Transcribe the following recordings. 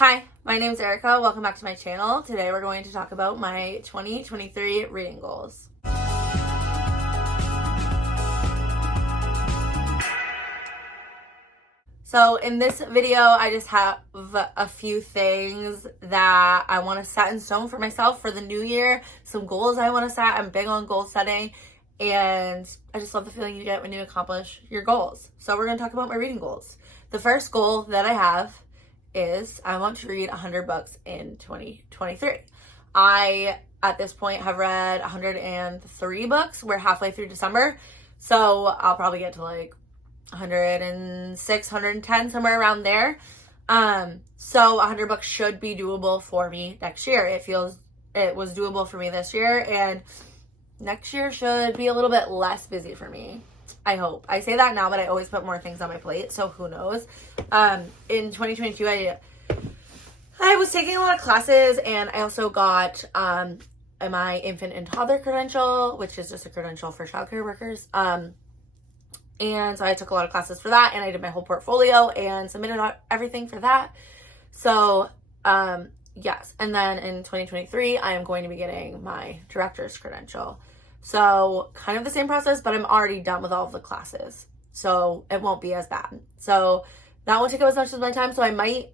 Hi, my name is Erica. Welcome back to my channel. Today we're going to talk about my 2023 reading goals. So in this video, I just have a few things that I want to set in stone for myself for the new year. Some goals I want to set. I'm big on goal setting, and I just love the feeling you get when you accomplish your goals. So we're going to talk about my reading goals. The first goal that I have is I want to read 100 books in 2023. I, at this point, have read 103 books. We're halfway through December, so I'll probably get to like 106, 110, somewhere around there. So 100 books should be doable for me next year. It was doable for me this year, and next year should be a little bit less busy for me. I hope. I say that now, but I always put more things on my plate, so who knows. In 2022, I was taking a lot of classes, and I also got my infant and toddler credential, which is just a credential for childcare workers. And so I took a lot of classes for that, and I did my whole portfolio and submitted everything for that. So, yes. And then in 2023, I am going to be getting my director's credential. So kind of the same process, but I'm already done with all of the classes. So it won't be as bad. So that won't take up as much of my time. So I might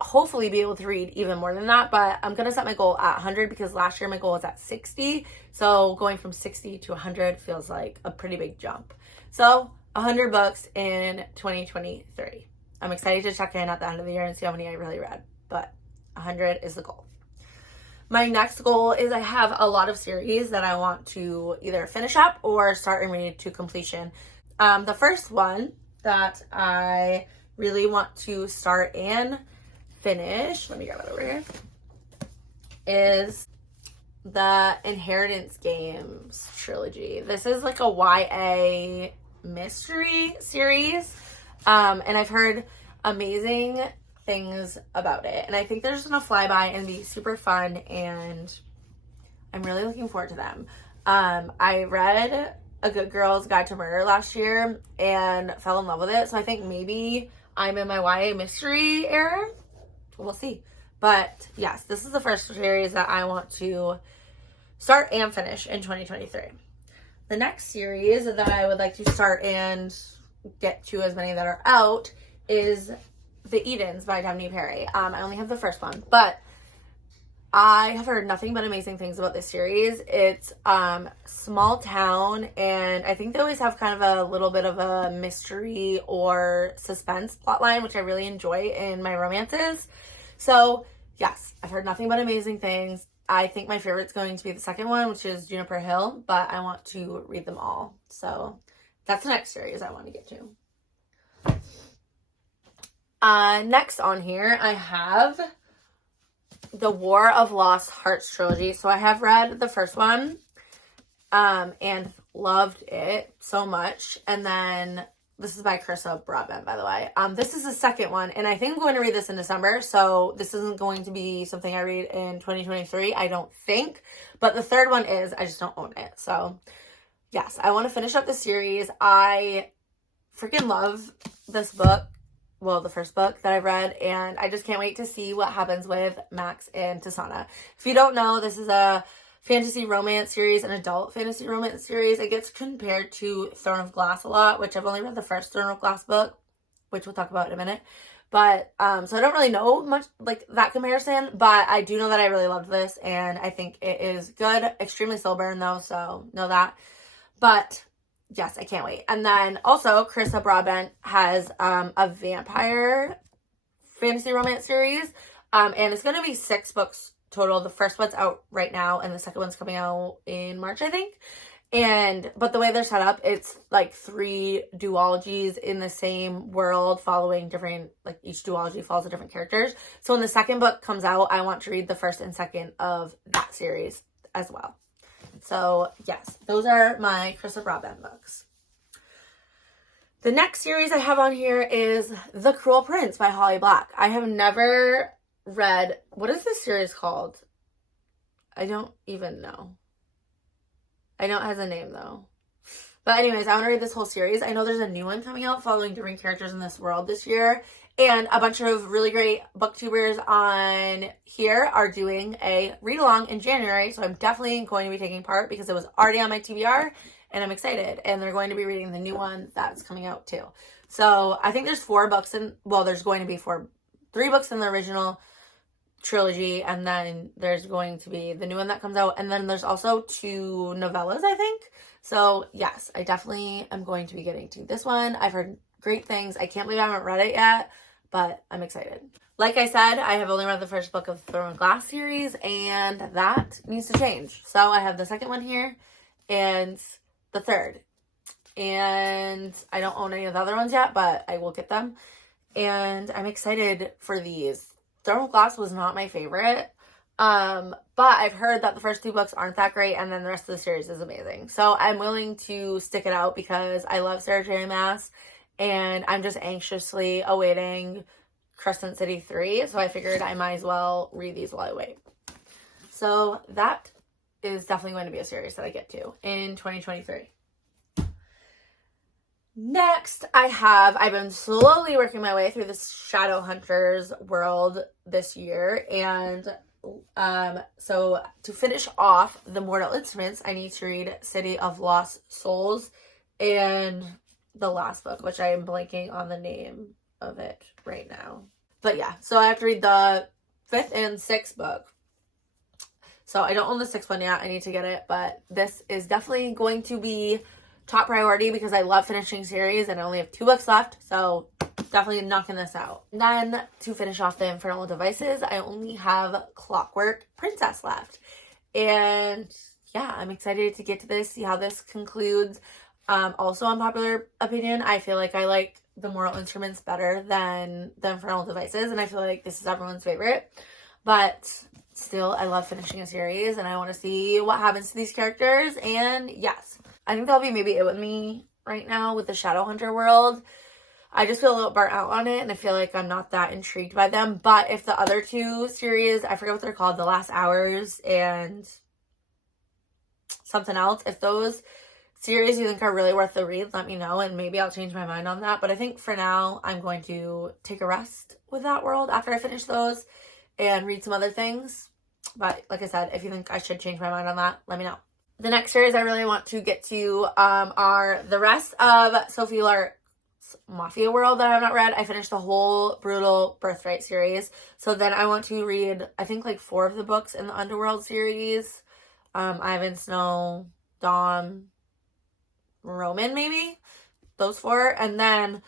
hopefully be able to read even more than that, but I'm going to set my goal at 100 because last year my goal was at 60. So going from 60 to 100 feels like a pretty big jump. So 100 books in 2023. I'm excited to check in at the end of the year and see how many I really read, but 100 is the goal. My next goal is I have a lot of series that I want to either finish up or start and read to completion. The first one that I really want to start and finish, let me grab it over here, is the Inheritance Games trilogy. This is like a YA mystery series, and I've heard amazing things about it, and I think they're just gonna fly by and be super fun, and I'm really looking forward to them. I read A Good Girl's Guide to Murder last year and fell in love with it, so I think maybe I'm in my YA mystery era. We'll see. But yes, this is the first series that I want to start and finish in 2023. The next series that I would like to start and get to as many that are out is The Edens by Devney Perry. I only have the first one, but I have heard nothing but amazing things about this series. It's small town, and I think they always have kind of a little bit of a mystery or suspense plotline, which I really enjoy in my romances. So yes, I've heard nothing but amazing things. I think my favorite's going to be the second one, which is Juniper Hill, but I want to read them all. So that's the next series I want to get to. Next on here, I have the War of Lost Hearts trilogy. So I have read the first one, and loved it so much. And then this is by Carissa Broadbent, by the way. This is the second one, and I think I'm going to read this in December, so this isn't going to be something I read in 2023, I don't think. But the third one is, I just don't own it. So yes, I want to finish up the series. I freaking love this book. Well, the first book that I read, and I just can't wait to see what happens with Max and Tasana. If you don't know, this is a fantasy romance series, an adult fantasy romance series. It gets compared to Throne of Glass a lot, which I've only read the first Throne of Glass book, which we'll talk about in a minute. But, so I don't really know much like that comparison, but I do know that I really loved this, and I think it is good. Extremely slow burn though, so know that. But yes, I can't wait. And then also Carissa Broadbent has a vampire fantasy romance series, and it's going to be 6 books total. The first one's out right now, and the second one's coming out in March, I think. But the way they're set up, it's like 3 duologies in the same world following different, like each duology follows a different characters. So when the second book comes out, I want to read the first and second of that series as well. So yes, those are my Carissa Broadbent books. The next series I have on here is The Cruel Prince by Holly Black. I have never read, what is this series called? I don't even know. I know it has a name though. But anyways, I want to read this whole series. I know there's a new one coming out following different characters in this world this year. And a bunch of really great booktubers on here are doing a read-along in January, so I'm definitely going to be taking part because it was already on my TBR, and I'm excited. And they're going to be reading the new one that's coming out too. So I think there's 4 books in, well, there's going to be 3 books in the original trilogy, and then there's going to be the new one that comes out, and then there's also 2 novellas, I think. So yes, I definitely am going to be getting to this one. I've heard great things. I can't believe I haven't read it yet, but I'm excited. Like I said, I have only read the first book of the Throne of Glass series, and that needs to change. So I have the second one here and the third. And I don't own any of the other ones yet, but I will get them. And I'm excited for these. Throne of Glass was not my favorite. But I've heard that the first 2 books aren't that great, and then the rest of the series is amazing. So I'm willing to stick it out because I love Sarah J. Maas, and I'm just anxiously awaiting Crescent City 3. So I figured I might as well read these while I wait. So that is definitely going to be a series that I get to in 2023. Next, I've been slowly working my way through the Shadowhunters world this year, and so to finish off the Mortal Instruments, I need to read City of Lost Souls and the last book, which I am blanking on the name of it right now. But yeah, so I have to read the 5th and 6th book. So I don't own the 6th one yet. I need to get it, but this is definitely going to be top priority because I love finishing series and I only have 2 books left, so definitely knocking this out. And then to finish off the Infernal Devices, I only have Clockwork Princess left. And yeah, I'm excited to get to this, see how this concludes. Also, unpopular opinion, I feel like I like the Mortal Instruments better than the Infernal Devices, and I feel like this is everyone's favorite. But still, I love finishing a series and I want to see what happens to these characters. And yes, I think that'll be maybe it with me right now with the Shadowhunter world. I just feel a little burnt out on it, and I feel like I'm not that intrigued by them. But if the other 2 series, I forget what they're called, The Last Hours and something else, if those series you think are really worth the read, let me know, and maybe I'll change my mind on that. But I think for now, I'm going to take a rest with that world after I finish those and read some other things. But like I said, if you think I should change my mind on that, let me know. The next series I really want to get to are the rest of Sophie Lark's Mafia World that I have not read. I finished the whole Brutal Birthright series. So then I want to read, I think, like 4 of the books in the Underworld series. Ivan Snow, Dawn, Roman, maybe? Those 4. And then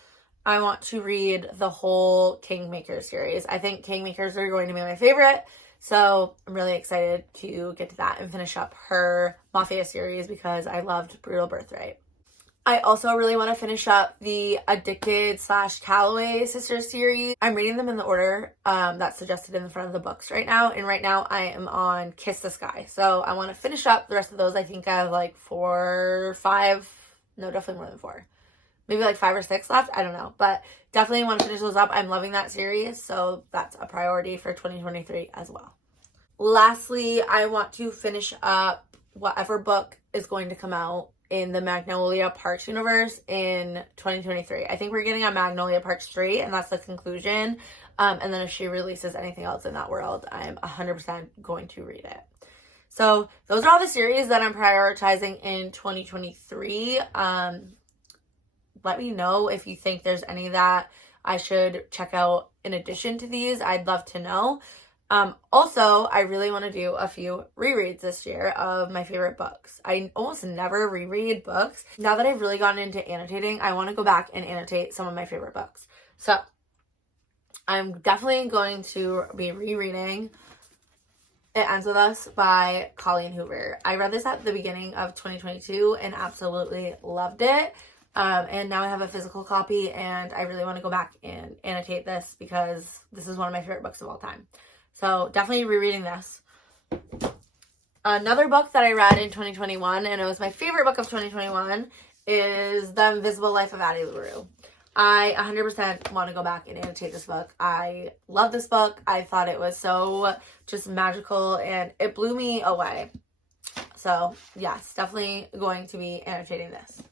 I want to read the whole Kingmaker series. I think Kingmakers are going to be my favorite. So I'm really excited to get to that and finish up her Mafia series because I loved Brutal Birthright. I also really want to finish up the Addicted / Calloway Sisters series. I'm reading them in the order that's suggested in the front of the books right now. And right now I am on Kiss the Sky. So I want to finish up the rest of those. I think I have like 4, 5, no, definitely more than 4. Maybe like 5 or 6 left. I don't know. But definitely want to finish those up. I'm loving that series. So that's a priority for 2023 as well. Lastly, I want to finish up whatever book is going to come out in the Magnolia Parks universe in 2023. I think we're getting a Magnolia Parks 3, and that's the conclusion. And then if she releases anything else in that world, I'm 100% going to read it. So those are all the series that I'm prioritizing in 2023. Let me know if you think there's any that I should check out in addition to these. I'd love to know. Also, I really want to do a few rereads this year of my favorite books. I almost never reread books. Now that I've really gotten into annotating, I want to go back and annotate some of my favorite books. So I'm definitely going to be rereading It Ends With Us by Colleen Hoover. I read this at the beginning of 2022 and absolutely loved it. And now I have a physical copy, and I really want to go back and annotate this because this is one of my favorite books of all time. So definitely rereading this. Another book that I read in 2021, and it was my favorite book of 2021, is The Invisible Life of Addie LaRue. I 100% want to go back and annotate this book. I love this book. I thought it was so just magical, and it blew me away. So yes, definitely going to be annotating this.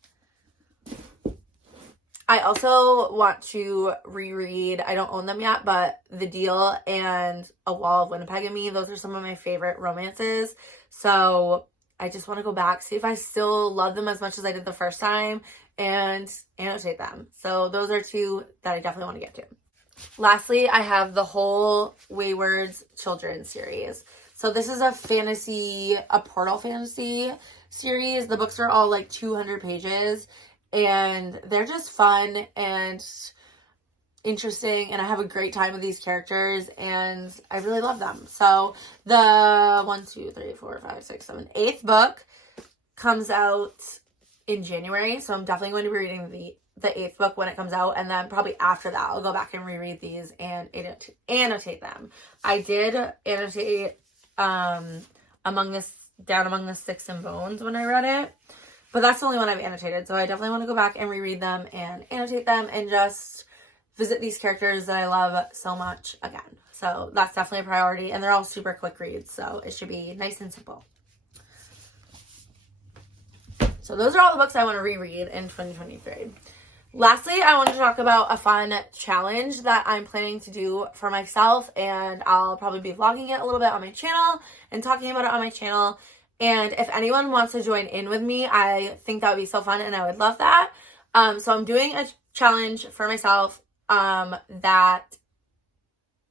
I also want to reread, I don't own them yet, but The Deal and A Wall of Winnipeg and Me. Those are some of my favorite romances. So I just want to go back, see if I still love them as much as I did the first time, and annotate them. So those are two that I definitely want to get to. Lastly, I have the whole Wayward's Children series. So this is a portal fantasy series. The books are all like 200 pages, and they're just fun and interesting, and I have a great time with these characters, and I really love them. So the 8th book comes out in January, so I'm definitely going to be reading the 8th book when it comes out, and then probably after that I'll go back and reread these and annotate them. I did annotate Among the Sticks and Bones when I read it, but that's the only one I've annotated, so I definitely want to go back and reread them and annotate them and just visit these characters that I love so much again. So that's definitely a priority, and they're all super quick reads, so it should be nice and simple. So those are all the books I want to reread in 2023. Lastly, I want to talk about a fun challenge that I'm planning to do for myself, and I'll probably be vlogging it a little bit on my channel and talking about it on my channel. And if anyone wants to join in with me, I think that would be so fun, and I would love that. So I'm doing a challenge for myself that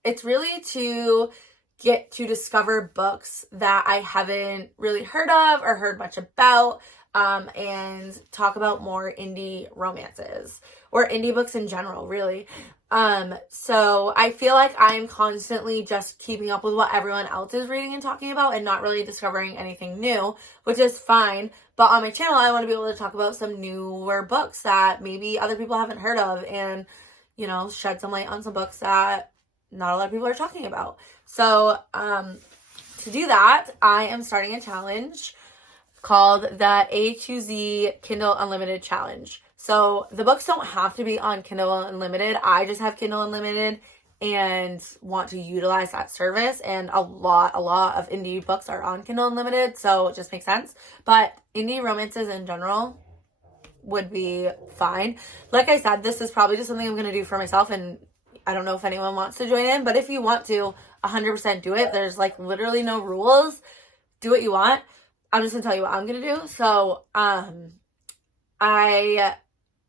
it's really to get to discover books that I haven't really heard of or heard much about, and talk about more indie romances or indie books in general, really. So I feel like I'm constantly just keeping up with what everyone else is reading and talking about and not really discovering anything new, which is fine. But on my channel, I want to be able to talk about some newer books that maybe other people haven't heard of, and, you know, shed some light on some books that not a lot of people are talking about. So, to do that, I am starting a challenge called the A to Z Kindle Unlimited Challenge. So the books don't have to be on Kindle Unlimited. I just have Kindle Unlimited and want to utilize that service. And a lot of indie books are on Kindle Unlimited, so it just makes sense. But indie romances in general would be fine. Like I said, this is probably just something I'm going to do for myself, and I don't know if anyone wants to join in, but if you want to, 100% do it. There's like literally no rules. Do what you want. I'm just going to tell you what I'm going to do. So, I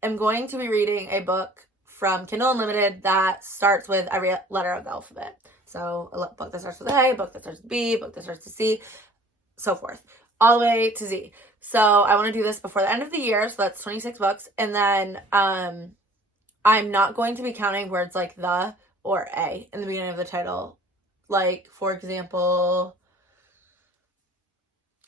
am going to be reading a book from Kindle Unlimited that starts with every letter of the alphabet. So, a book that starts with A, a book that starts with B, a book that starts with C, so forth, all the way to Z. So, I want to do this before the end of the year. So, that's 26 books. And then, I'm not going to be counting words like the or a in the beginning of the title. Like, for example,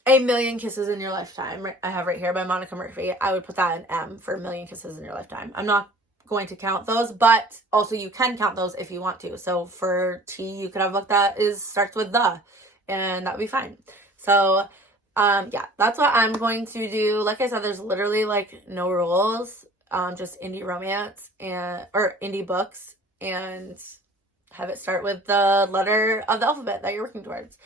A Million Kisses in Your Lifetime, I have right here by Monica Murphy. I would put that in M for A Million Kisses in Your Lifetime. I'm not going to count those, but also you can count those if you want to. So for T, you could have a book that starts with the, and that would be fine. So, yeah, that's what I'm going to do. Like I said, there's literally like no rules, just indie romance or indie books, and have it start with the letter of the alphabet that you're working towards.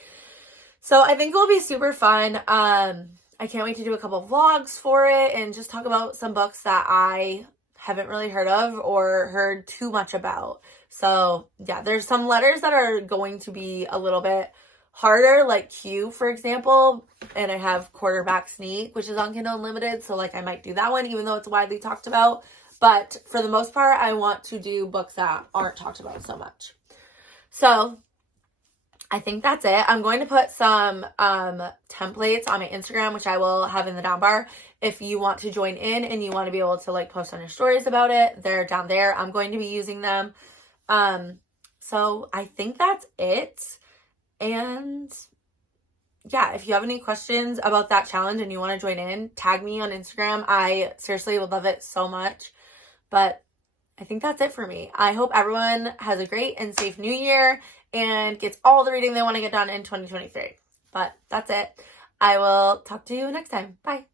So I think it will be super fun. I can't wait to do a couple vlogs for it and just talk about some books that I haven't really heard of or heard too much about. So yeah, there's some letters that are going to be a little bit harder, like Q, for example. And I have Quarterback Sneak, which is on Kindle Unlimited. So like I might do that one, even though it's widely talked about. But for the most part, I want to do books that aren't talked about so much. So I think that's it. I'm going to put some templates on my Instagram, which I will have in the down bar. If you want to join in and you want to be able to like post on your stories about it, they're down there. I'm going to be using them. So I think that's it. And yeah, if you have any questions about that challenge and you want to join in, tag me on Instagram. I seriously would love it so much. But I think that's it for me. I hope everyone has a great and safe new year and gets all the reading they want to get done in 2023. But that's it. I will talk to you next time. Bye.